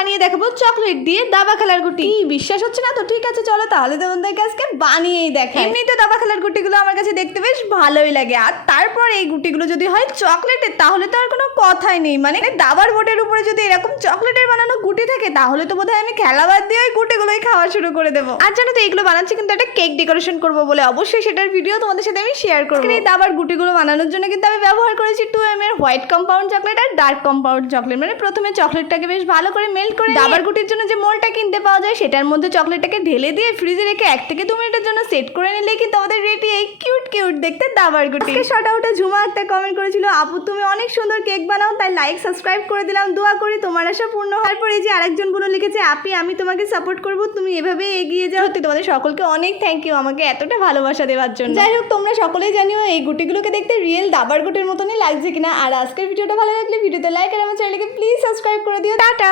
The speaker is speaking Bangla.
বানিয়ে দেখাবো চকলেট দিয়ে দাবা খেলার গুটি। বিশ্বাস হচ্ছে না তো? ঠিক আছে চলো তাহলে তোমাদেরকে আজকে বানিয়েই দেখাই। এমনি তো দাবা খেলার গুটিগুলো আমার কাছে দেখতে বেশ ভালোই লাগে, আর তারপর এই গুটিগুলো যদি হয় চকলেটের তাহলে তো আর কোনো কথাই নেই। মানে দাবার বোর্ডের উপরে যদি এরকম চকলেটের বানানো গুটি থাকে তাহলে তো বোধহয় আমি খেলা বাদ দিয়ে ওই গুটিগুলোই খাওয়া শুরু করে দেবো। আর জানো তো এইগুলো বানাচ্ছি কিন্তু একটা কেক ডেকোরেশন করবো বলে, অবশ্যই সেটার ভিডিও তোমাদের সাথে আমি শেয়ার করবো। এই দাবার গুটিগুলো বানানোর জন্য কিন্তু আমি ব্যবহার করেছি 2 ml হোয়াইট কম্পাউন্ড চকলেট আর ডার্ক কম্পাউন্ড চকলেট। মানে প্রথমে চকলেটটাকে বেশ ভালো করে মেল্ট করে দাবার গুটির জন্য যে মোলটা কিনতে পাওয়া যায় সেটার মধ্যে চকলেটটাকে ঢেলে দিয়ে ফ্রিজে রেখে 1 থেকে 2 মিনিটের জন্য সেট করে নিলেই কিন্তু আমাদের রেডি এই কিউট কিউট দেখতে দাবার গুটি। শর্ট আউটে ঝুমা একটা কমেন্ট করেছিল, আপু তুমি অনেক সুন্দর কেক বানাও, তাই লাইক সাবস্ক্রাইব করে দিলাম, দোয়া করি তোমার আশা পূর্ণ হওয়ার পর। এই যে আরেকজন বোনও লিখেছে, আপি আমি তোমাকে সাপোর্ট করবো, তুমি এভাবে এগিয়ে যাও। সত্যি তোমাদের সকলকে অনেক থ্যাংক ইউ আমাকে এতটা ভালোবাসা দেওয়ার জন্য। যাই হোক তোমরা সকলেই জানিও এই গুটিগুলোকে দেখতে রিয়েল দাবার গুটির মতনই লাগছে কিনা। আর আজকের ভিডিওটা ভালো লাগলে ভিডিওতে লাইক আর আমার চ্যানেলকে প্লিজ সাবস্ক্রাইব করে দিও। টাটা।